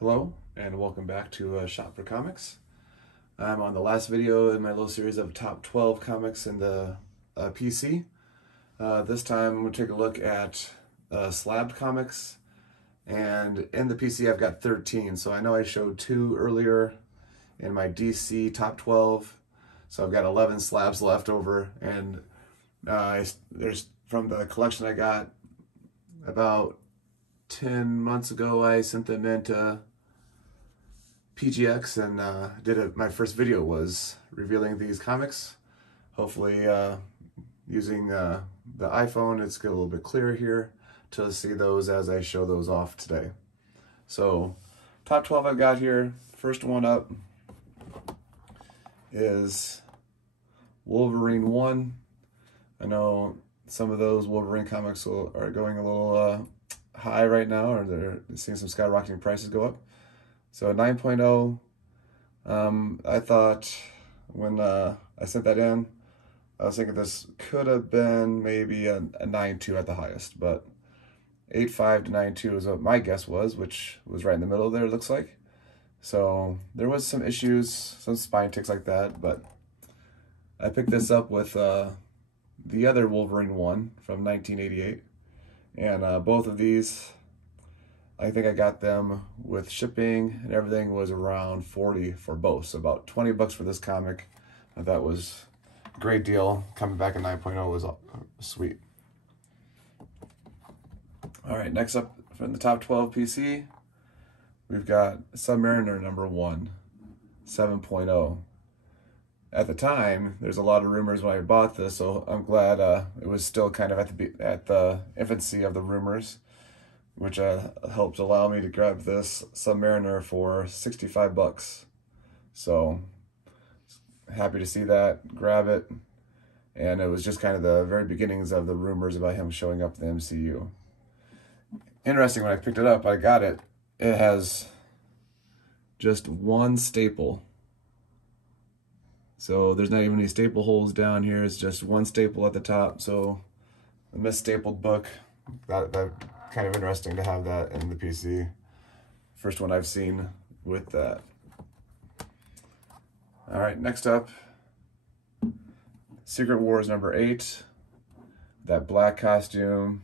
Hello and welcome back to Shop for Comics. I'm on the last video in my little series of top 12 comics in the PC. This time I'm going to take a look at slab comics, and in the PC I've got 13. So I know I showed 2 earlier in my DC top 12, so I've got 11 slabs left over, and there's from the collection I got about 10 months ago. I sent them into PGX and my first video was revealing these comics. Hopefully using the iPhone it's a little bit clearer here to see those as I show those off today. So top 12 I've got here. First one up is Wolverine 1. I know some of those Wolverine comics are going a little high right now, or they're seeing some skyrocketing prices go up. So 9.0, I thought when I sent that in, I was thinking this could have been maybe a 9.2 at the highest, but 8.5 to 9.2 is what my guess was, which was right in the middle there, it looks like. So there was some issues, some spine ticks like that, but I picked this up with the other Wolverine 1 from 1988, and both of these, I think I got them with shipping and everything was around 40 for both. So about 20 bucks for this comic. That was a great deal. Coming back at 9.0 was sweet. All right, next up from the top 12 PC, we've got Submariner number 1, 7.0. At the time, there's a lot of rumors when I bought this, so I'm glad it was still kind of at the infancy of the rumors, which helped allow me to grab this Submariner for 65 bucks. So happy to see that, grab it. And it was just kind of the very beginnings of the rumors about him showing up in the MCU. Interesting, when I picked it up, I got it. It has just one staple. So there's not even any staple holes down here. It's just one staple at the top. So a misstapled book, that kind of interesting to have that in the PC. First one I've seen with that. All right, next up, Secret Wars number 8. That black costume.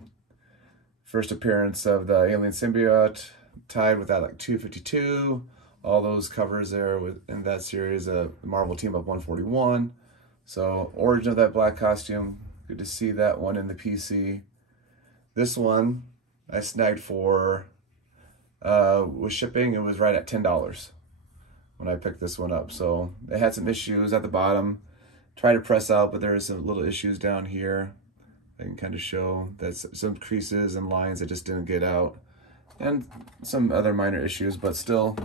First appearance of the alien symbiote, tied with that like 252. All those covers there in that series, Marvel Team Up 141. So origin of that black costume. Good to see that one in the PC. This one I snagged for, with shipping, it was right at $10 when I picked this one up. So it had some issues at the bottom. Tried to press out, but there are some little issues down here. I can kind of show that some creases and lines that just didn't get out. And some other minor issues, but still,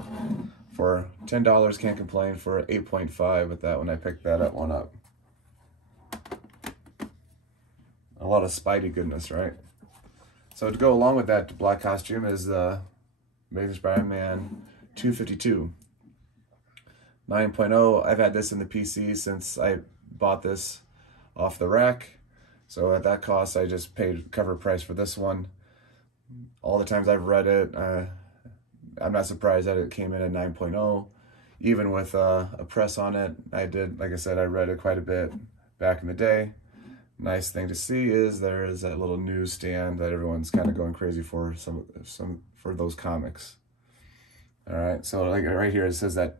for $10, can't complain. For 8.5 with that when I picked that one up. A lot of Spidey goodness, right? So to go along with that black costume is Amazing Spider-Man 252. 9.0, I've had this in the PC since I bought this off the rack. So at that cost, I just paid cover price for this one. All the times I've read it, I'm not surprised that it came in at 9.0. Even with a press on it, like I said, I read it quite a bit back in the day. Nice thing to see is there is that little newsstand that everyone's kind of going crazy for for those comics. All right, so like right here it says that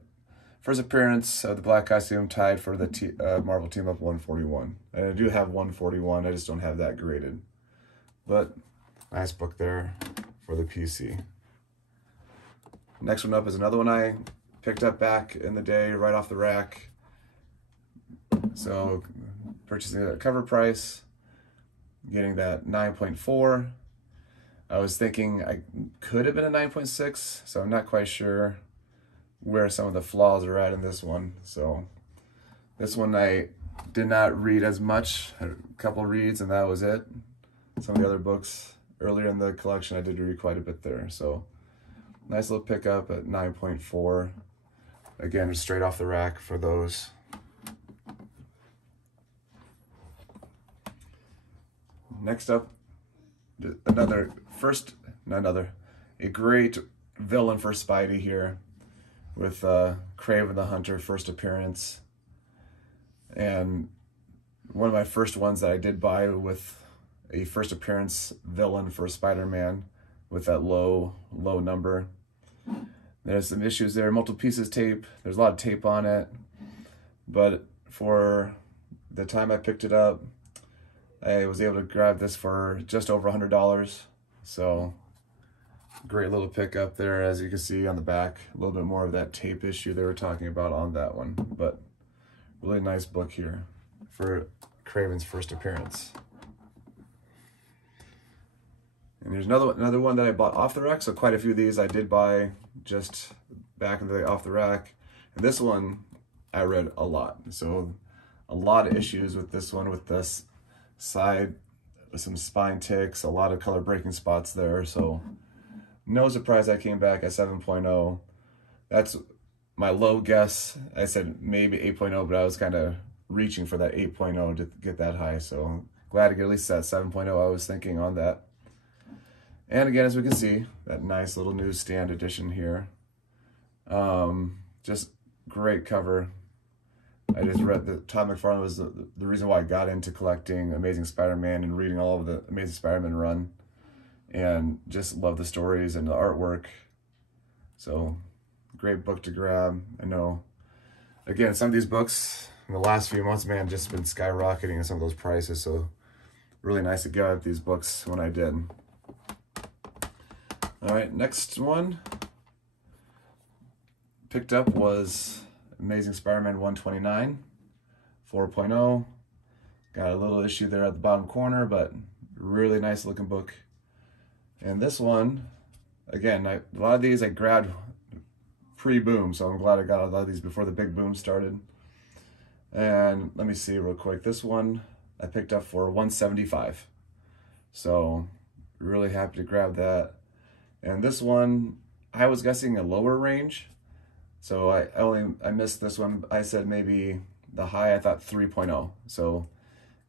first appearance of the black costume, tied for the Marvel Team Up 141. And I do have 141, I just don't have that graded. But nice book there for the PC. Next one up is another one I picked up back in the day, right off the rack. So purchasing at cover price, getting that 9.4. I was thinking I could have been a 9.6, so I'm not quite sure where some of the flaws are at in this one. So this one I did not read as much, a couple reads and that was it. Some of the other books earlier in the collection I did read quite a bit there. So nice little pickup at 9.4. Again, straight off the rack for those. Next up, a great villain for Spidey here with Kraven the Hunter first appearance. And one of my first ones that I did buy with a first appearance villain for Spider-Man with that low number. There's some issues there, multiple pieces tape. There's a lot of tape on it. But for the time I picked it up, I was able to grab this for just over $100. So great little pickup there, as you can see on the back. A little bit more of that tape issue they were talking about on that one. But really nice book here for Kraven's first appearance. And there's another one that I bought off the rack. So quite a few of these I did buy just back in the day off the rack. And this one I read a lot. So a lot of issues with this one, with this side, some spine ticks, a lot of color breaking spots there. So no surprise I came back at 7.0. That's my low guess. I said maybe 8.0, but I was kind of reaching for that 8.0 to get that high. So glad to get at least that 7.0 I was thinking on that. And again, as we can see, that nice little newsstand edition here. Just great cover. I just read that Todd McFarlane was the reason why I got into collecting Amazing Spider-Man and reading all of the Amazing Spider-Man run. And just love the stories and the artwork. So, great book to grab. I know, again, some of these books in the last few months, man, just been skyrocketing in some of those prices. So, really nice to get these books when I did. All right, next one picked up was Amazing Spider-Man 129, 4.0. Got a little issue there at the bottom corner, but really nice looking book. And this one, again, a lot of these I grabbed pre-boom, so I'm glad I got a lot of these before the big boom started. And let me see real quick. This one I picked up for $175. So really happy to grab that. And this one, I was guessing a lower range. So I missed this one. I said maybe the high, I thought 3.0. So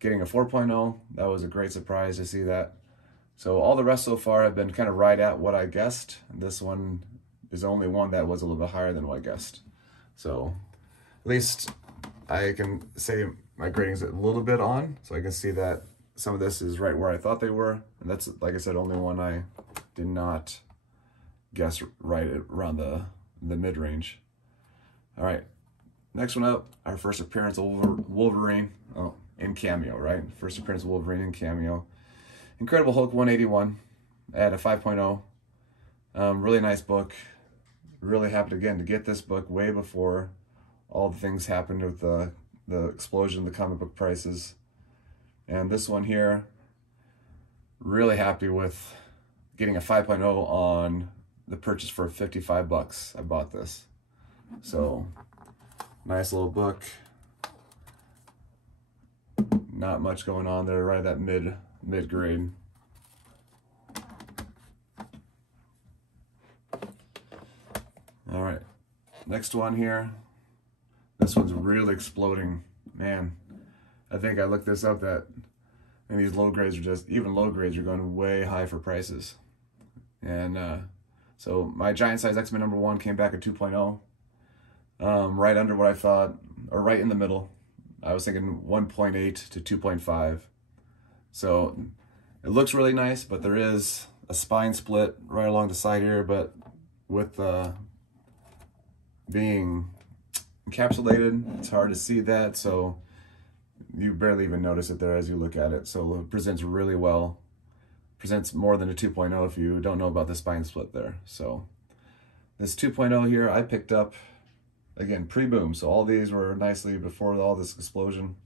getting a 4.0, that was a great surprise to see that. So all the rest so far have been kind of right at what I guessed. This one is the only one that was a little bit higher than what I guessed. So at least I can say my grading's a little bit on. So I can see that some of this is right where I thought they were. And that's, like I said, only one I did not guess right around the mid-range. All right, next one up, our first appearance of Wolverine in cameo, right? First appearance of Wolverine in cameo. Incredible Hulk 181 at a 5.0. Really nice book. Really happy again to get this book way before all the things happened with the explosion of the comic book prices. And this one here, really happy with getting a 5.0 on the purchase for $55. I bought this. So nice little book. Not much going on there, right at that mid grade. All right, next one here. This one's really exploding, man. I think I looked this up that, and these low grades are just, even low grades are going way high for prices. And so my giant size X-Men #1 came back at 2.0. Right under what I thought, or right in the middle. I was thinking 1.8 to 2.5. So it looks really nice, but there is a spine split right along the side here, but with being encapsulated, it's hard to see that, so you barely even notice it there as you look at it. So it presents really well. Presents more than a 2.0 if you don't know about the spine split there. So this 2.0 here I picked up, again, pre-boom. So all these were nicely before all this explosion.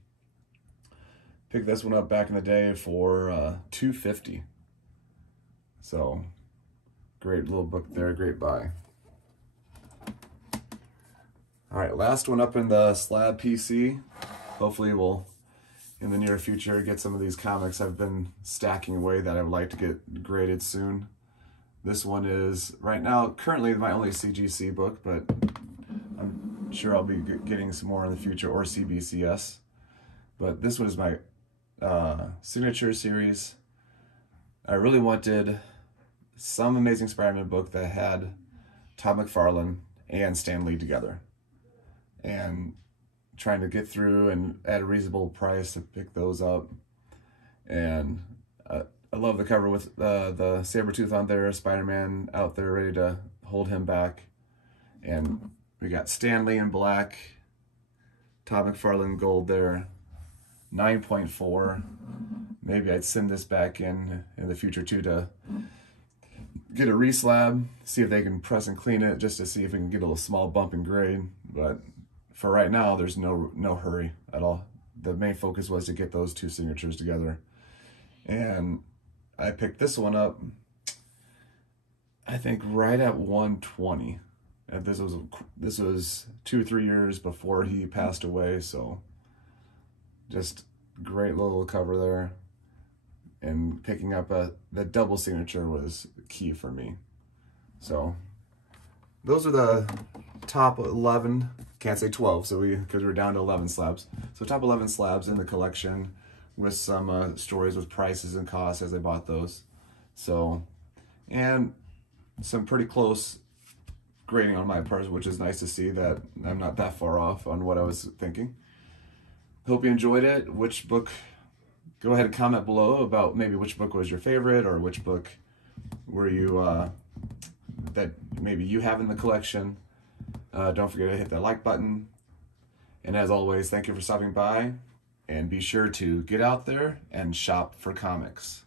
Picked this one up back in the day for $250. So great little book there, great buy. All right, last one up in the slab PC. Hopefully we'll, in the near future, get some of these comics I've been stacking away that I would like to get graded soon. This one is, right now, currently my only CGC book, but I'm sure I'll be getting some more in the future, or CBCS. But this one is my signature series. I really wanted some Amazing Spider-Man book that had Todd McFarlane, and Stan Lee together. And trying to get through and at a reasonable price to pick those up. And I love the cover with the Sabretooth on there, Spider-Man out there ready to hold him back. And we got Stan Lee in black, Todd McFarlane gold there, 9.4. Maybe I'd send this back in the future too to get a reslab, see if they can press and clean it just to see if we can get a little small bump in grade. But for right now, there's no hurry at all. The main focus was to get those two signatures together. And I picked this one up, I think right at 120. And this was 2 or 3 years before he passed away, so just great little cover there. And picking up the double signature was key for me. So those are the top 11, can't say 12, so because we're down to 11 slabs. So top 11 slabs in the collection with some stories with prices and costs as I bought those. So, and some pretty close grading on my part, which is nice to see that I'm not that far off on what I was thinking. Hope you enjoyed it. Which book, go ahead and comment below about maybe which book was your favorite, or which book were you, that maybe you have in the collection. Don't forget to hit that like button. And as always, thank you for stopping by, and be sure to get out there and shop for comics.